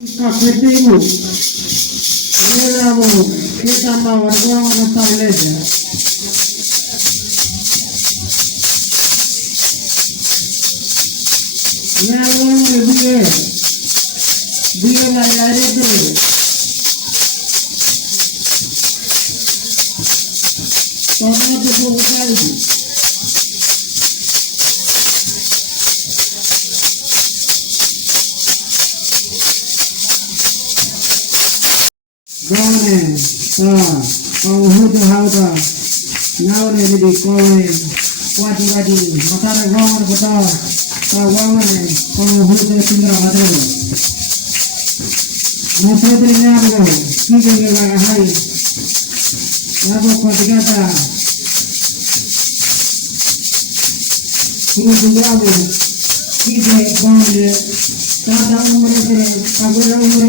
Kapitimu, Nelamu, kita mawar Talleja. Nelamu Bůglé la Jegüí. Todos de Bůglé. Ngóbe, penghulu hauta, ngawne di kowe, wadi matara gawang kota, gawangane penghulu tinggal madro. Mutri nyabo, kige hai, nyabo kotigata, kige nyabo, kige bangde, kada umre kagura umre